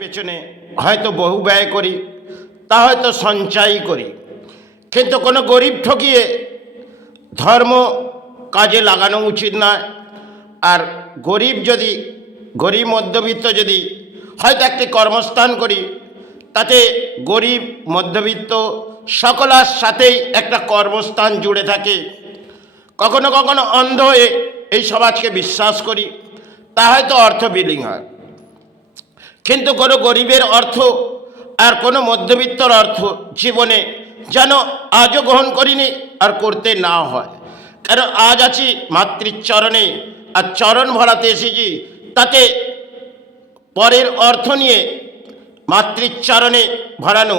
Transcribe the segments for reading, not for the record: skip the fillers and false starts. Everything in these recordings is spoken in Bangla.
পেছনে হয়তো বহু ব্যয় করি, তা হয়তো সঞ্চয় করি, কিন্তু কোনো গরিব ঠকিয়ে ধর্ম কাজে লাগানো উচিত নয়। আর গরিব মধ্যবিত্ত যদি হয়তো একটি কর্মস্থান করি, তাতে গরিব মধ্যবিত্ত সকলের সাথেই একটা কর্মস্থান জুড়ে থাকে। কখনো কখনো অন্ধ হয়ে এই সমাজকে বিশ্বাস করি, তা হয়তো অর্থ বিলীন হয়, কিন্তু কোনো গরিবের অর্থ আর কোনো মধ্যবিত্তর অর্থ জীবনে যেন আজও গ্রহণ করিনি আর করতে না হয়। কারণ আজ আছি মাতৃচরণে, আর চরণ ভরাতে এসেছি, তাতে পরের অর্থ নিয়ে মাতৃচরণে ভরানো,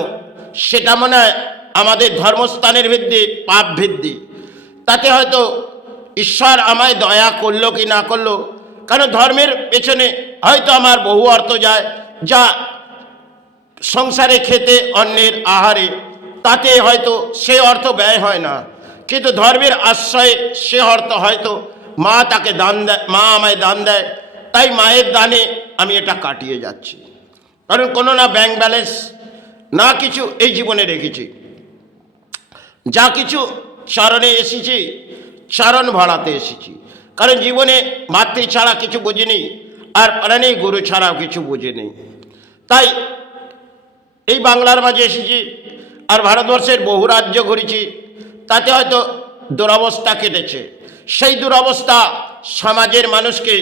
সেটা মনে হয় আমাদের ধর্মস্থানের ভিত্তি পাপ ভিত্তি। তাতে হয়তো ঈশ্বর আমায় দয়া করলো কি না করলো, কারণ ধর্মের পেছনে হয়তো আমার বহু অর্থ যায়, যা সংসারে খেতে অন্যের আহারে, তাতে হয়তো সে অর্থ ব্যয় হয় না, কিন্তু ধর্মের আশ্রয়ে সে অর্থ হয়তো মা তাকে দান দেয়, মা আমায় দান দেয়, তাই মায়ের দানে আমি এটা কাটিয়ে যাচ্ছি। কারণ কোনো না ব্যাংক ব্যালেন্স না কিছু এই জীবনে রেখেছি, যা কিছু চরণে এসেছি, চরণ ভরাতে এসেছি। কারণ জীবনে মাতৃ ছাড়া কিছু বুঝিনি, আর প্রাণী গুরু ছাড়াও কিছু বুঝিনি। তাই এই বাংলার মাঝে এসেছি, আর ভারতবর্ষের বহু রাজ্য ঘুরেছি, তাতে হয়তো দুরবস্থা কেটেছে। সেই দুরবস্থা সমাজের মানুষকে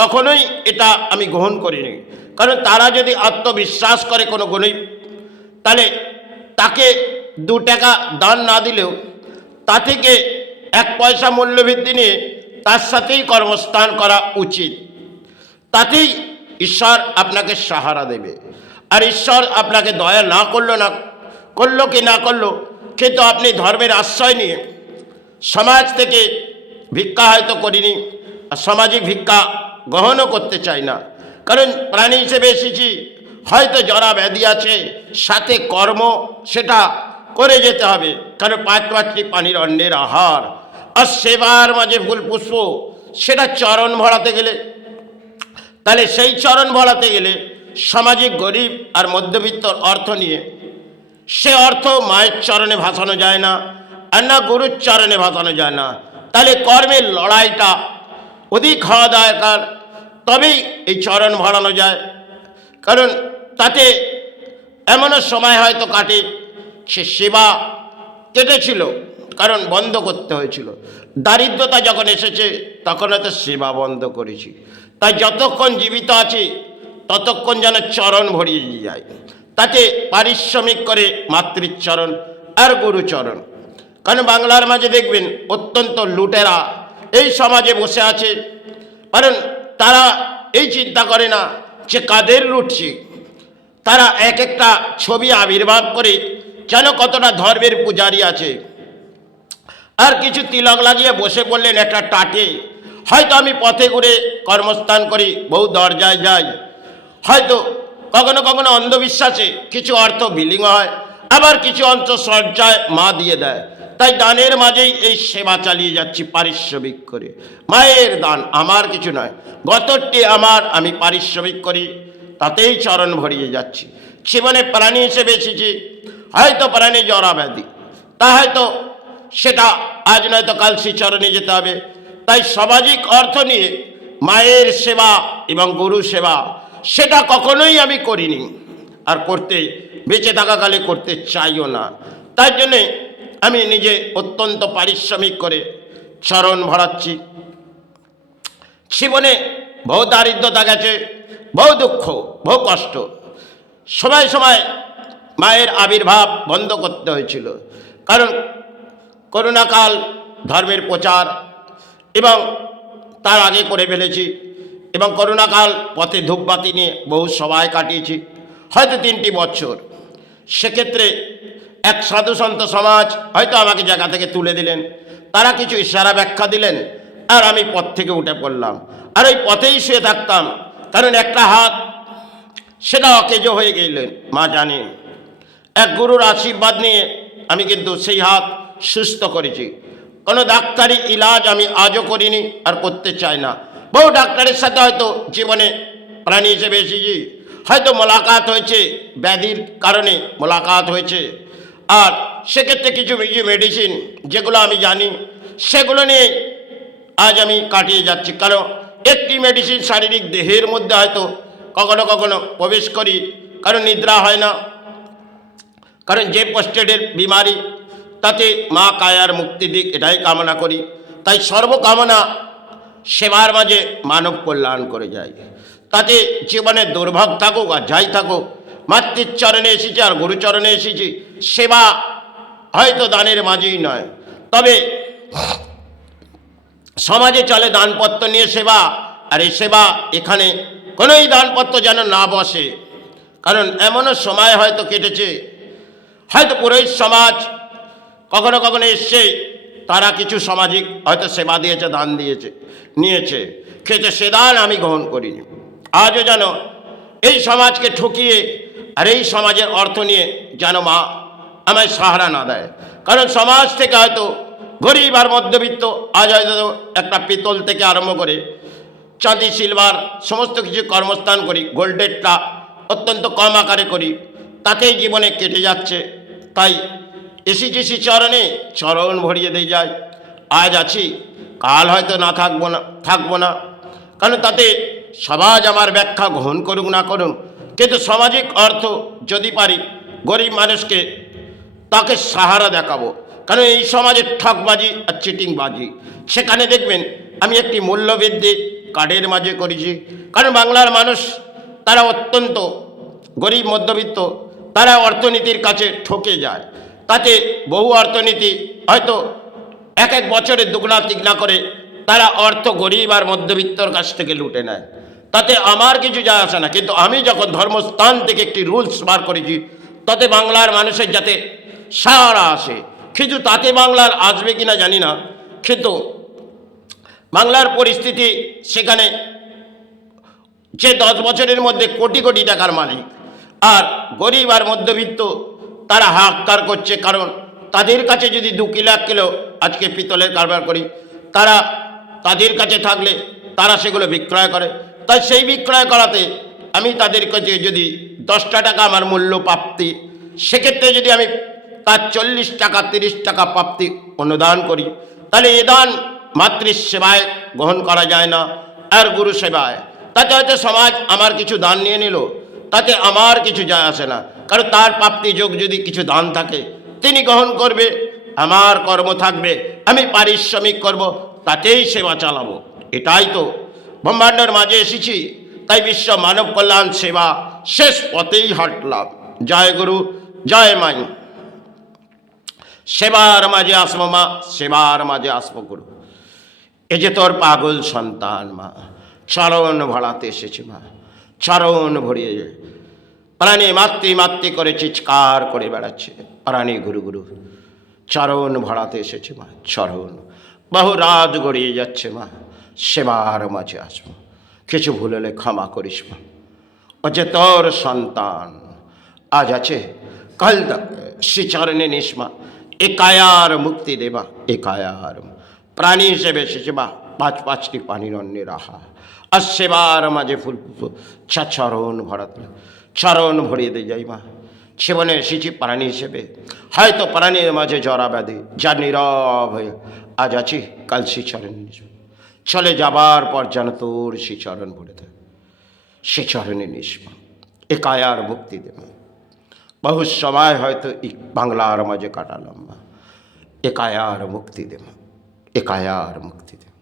কখনোই এটা আমি গ্রহণ করিনি। কারণ তারা যদি আত্মবিশ্বাস করে কোনো গরিব, তাহলে তাকে 2 টাকা দান না দিলেও তা থেকে 1 পয়সা মূল্যবৃদ্ধি নিয়ে তার সাথেই কর্মস্থান করা উচিত। তাতেই ঈশ্বর আপনাকে সাহারা দেবে। আর ঈশ্বর আপনাকে দয়া না করলো কি না করলো, কিন্তু আপনি ধর্মের আশ্রয় নিয়ে সমাজ থেকে ভিক্ষা হয়তো করিনি, আর সামাজিক ভিক্ষা গ্রহণও করতে চাই না। কারণ প্রাণী হিসেবে এসেছি, হয়তো জরা ব্যাধি আছে, সাথে কর্ম সেটা করে যেতে হবে। কারণ 5 পাত্রী পানির অন্যের আহার, আর সেবার মাঝে ফুল পুষ্প, সেটা চরণ ভরাতে গেলে, তাহলে সেই চরণ ভরাতে গেলে সামাজিক গরিব আর মধ্যবিত্তর অর্থ নিয়ে সে অর্থ মায়ের চরণে ভাসানো যায় না, আর না গুরুর চরণে ভাসানো যায় না। তাহলে কর্মের লড়াইটা অধিক হওয়া দরকার, তবেই এই চরণ ভরানো যায়। কারণ তাতে এমনও সময় হয়তো কাটে, সে সেবা কেটেছিল, কারণ বন্ধ করতে হয়েছিল। দারিদ্রতা যখন এসেছে তখন হয়তো সেবা বন্ধ করেছি। তাই যতক্ষণ জীবিত আছি ততক্ষণ যেন চরণ ভরিয়ে যায়, তাতে পারিশ্রমিক করে মাতৃচরণ আর গুরুচরণ। কারণ বাংলার মাঝে দেখবেন অত্যন্ত লুটেরা এই সমাজে বসে আছে, কারণ তারা এই চিন্তা করে না যে কাদের লুটছে। তারা এক একটা ছবি আবির্ভাব করে যেন কতটা ধর্মের পূজারি আছে, আর কিছু তিলক লাগিয়ে বসে পড়লেন একটা টাটে। হয়তো আমি পথে ঘুরে কর্মস্থান করি, বহু দরজায় যাই, হয়তো কখনো কখনো অন্ধবিশ্বাসে কিছু অর্থ বিলীন হয়, আবার কিছু অর্থ সঞ্চয় মা দিয়ে দেয়। তাই দানের মাঝেই এই সেবা চালিয়ে যাচ্ছি পারিশ্রমিক করে। মায়ের দান আমার কিছু নয়, গতরটি আমার, আমি পারিশ্রমিক করি, তাতেই চরণ ভরিয়ে যাচ্ছি। জীবনে প্রাণী হিসেবে এসেছি, হয়তো প্রাণী জরা ব্যাধি, তা হয়তো সেটা আজ নয়তো কাল শ্রীচরণে যেতে হবে। তাই সামাজিক অর্থ নিয়ে মায়ের সেবা এবং গুরু সেবা সেটা কখনোই আমি করিনি, আর করতে বেঁচে থাকাকালে করতে চাইও না। তাই জন্যে আমি নিজে অত্যন্ত পারিশ্রমিক করে চরণ ভরাচ্ছি। জীবনে বহু দারিদ্রতা গেছে, বহু দুঃখ, বহু কষ্ট। সময় সময় মায়ের আবির্ভাব বন্ধ করতে হয়েছিল, কারণ করোনাকাল ধর্মের প্রচার এবং তার আগে করে ফেলেছি, এবং করোনাকাল পথে ধূপবাতি নিয়ে বহু সভায় কাটিয়েছি, হয়তো 3টি বছর। সেক্ষেত্রে এক সাধু সন্ত সমাজ হয়তো আমাকে জায়গা থেকে তুলে দিলেন, তারা কিছু ইশারা ব্যাখ্যা দিলেন, আর আমি পথ থেকে উঠে পড়লাম, আর ওই পথেই শুয়ে থাকতাম। কারণ একটা হাত সেটা অকেজো হয়ে গেলেন, মা জানে। এক গুরুর আশীর্বাদ নিয়ে আমি কিন্তু সেই হাত সুস্থ করেছি। কোনো ডাক্তারি ইলাজ আমি আজও করিনি, আর করতে চাই না। বহু ডাক্তারের সাথে হয়তো জীবনে প্রাণী হিসেবে এসেছি, হয়তো মোলাকাত হয়েছে, ব্যাধির কারণে মোলাকাত হয়েছে, আর সেক্ষেত্রে কিছু কিছু মেডিসিন যেগুলো আমি জানি সেগুলো নিয়ে আজ আমি কাটিয়ে যাচ্ছি। কারণ একটি মেডিসিন শারীরিক দেহের মধ্যে হয়তো কখনো কখনো প্রবেশ করি, কারণ নিদ্রা হয় না, কারণ যে পোস্টেডের বিমারি তাতে মা কায়ার মুক্তি দিক এটাই কামনা করি। তাই সর্বকামনা সেবার মাঝে মানব কল্যাণ করে যায়। তাতে জীবনে দুর্ভোগ থাকুক আর যাই থাকুক, মাতৃর চরণে এসেছি আর গুরুচরণে এসেছি, সেবা হয়তো দানের মাঝেই নয়, তবে সমাজে চলে দানপত্র নিয়ে সেবা, আর এই সেবা এখানে কোনোই দানপত্র যেন না বসে। কারণ এমনও সময় হয়তো কেটেছে, হয়তো পুরোহিত সমাজ কখনো কখনো এসছে, তারা কিছু সামাজিক হয়তো সেবা দিয়েছে, দান দিয়েছে, নিয়েছে, খেয়েছে, সে দান আমি গ্রহণ করিনি। আজও যেন এই সমাজকে ঠকিয়ে আর এই সমাজের অর্থ নিয়ে যেন মা আমায় সাহারা না দেয়। কারণ সমাজ থেকে হয়তো গরিব আর মধ্যবিত্ত আজ হয়তো একটা পিতল থেকে আরম্ভ করে চাঁদি সিলভার সমস্ত কিছু কর্মস্থান করি, গোল্ডেরটা অত্যন্ত কম আকারে করি, তাতেই জীবনে কেটে যাচ্ছে। তাই এসেছি চরণে, চরণ ভরিয়ে দিয়ে যায়। আজ আছি, কাল হয়তো না থাকবো না, কারণ তাতে সমাজ আমার ব্যাখ্যা গ্রহণ করুক না করুন, কিন্তু সামাজিক অর্থ যদি পারি গরিব মানুষকে তাকে সাহারা দেখাবো। কারণ এই সমাজের ঠকবাজি আর চিটিংবাজি, সেখানে দেখবেন আমি একটি মূল্যবৃদ্ধি কার্ডের মাঝে করেছি। কারণ বাংলার মানুষ তারা অত্যন্ত গরিব মধ্যবিত্ত, তারা অর্থনীতির কাছে ঠকে যায়। তাতে বহু অর্থনীতি হয়তো এক এক বছরে দুগুণা তিগুণা করে তারা অর্থ গরিব আর মধ্যবিত্তর কাছ থেকে লুটে নেয়। তাতে আমার কিছু যায় আসে না, কিন্তু আমি যখন ধর্মস্থান থেকে একটি রুলস বার করেছি, তাতে বাংলার মানুষের যাতে সাহারা আসে। কিন্তু তাতে বাংলার আসবে কিনা জানি না, কিন্তু বাংলার পরিস্থিতি সেখানে যে 10 বছরের মধ্যে কোটি কোটি টাকার মালিক, আর গরিব আর মধ্যবিত্ত তারা হাহাকার করছে। কারণ তাদের কাছে যদি 2 কিলো 1 কিলো আজকে পিতলের কারবার করি, তারা তাদের কাছে থাকলে তারা সেগুলো বিক্রয় করে। তাই সেই বিক্রয় করাতে আমি তাদের কাছে যদি 10 টাকা আমার মূল্য প্রাপ্তি, সেক্ষেত্রে যদি আমি তার 40 টাকা 30 টাকা প্রাপ্তি অনুদান করি, তাহলে এ দান মাতৃ সেবায় গ্রহণ করা যায় না, আর গুরু সেবায়। তাতে হয়তো সমাজ আমার কিছু দান নিয়ে নিল, তাতে আমার কিছু যায় আসে না। কারণ তার প্রাপ্তি যোগ যদি কিছু দান থাকে তিনি গ্রহণ করবে, আমার কর্ম থাকবে, আমি পারিশ্রমিক করব, তাতেই সেবা চালাবো। এটাই তো ব্রহ্মাণ্ডের মাঝে এসেছি, তাই বিশ্ব মানব কল্যাণ সেবা শেষ পথেই হাঁটলাম। জয় গুরু, জয় মাই। সেবার মাঝে আসবো মা, সেবার মাঝে আসবো গুরু। এ যে তোর পাগল সন্তান মা, চরণ ভরাতে এসেছে মা, চরণ ভরিয়ে প্রাণী মাতৃ মাতৃ করে চিৎকার করে বেড়াচ্ছে, প্রাণী গুরু গুরু চরণ ভরাতে এসেছে মা, চরণ। বহু রাত গড়িয়ে যাচ্ছে মা, সেবার মাঝে আসবো, কিছু ভুল হলে ক্ষমা করিস মা। ও যে তোর সন্তান আজ আছে, কাল শ্রীচরণে নিসমা, এ কায়ার মুক্তি দেবা, এ কায়ার প্রাণী হিসেবে এসেছে মা, 5টি পানির অন্যের আহা। আর সেবার মাঝে ফুল চরণ ভরাতে, চরণ ভরিয়ে দিয়ে যাই মা। জীবনে এসেছি প্রাণী হিসেবে, হয়তো প্রাণীর মাঝে জরা ব্যাধি, যা নীরব হয়ে আজ আছি, কাল শ্রীচরণ চলে যাবার পর যেন তোর শ্রীচরণ ভরে দেয়, শ্রীচরণে নিসমা, এ কায়ার মুক্তি দেবে। বহু সময় হয়তো বাংলার মাঝে কাটালাম মা, এ কায়ার মুক্তি দেব, এ কায়ার মুক্তি দেব।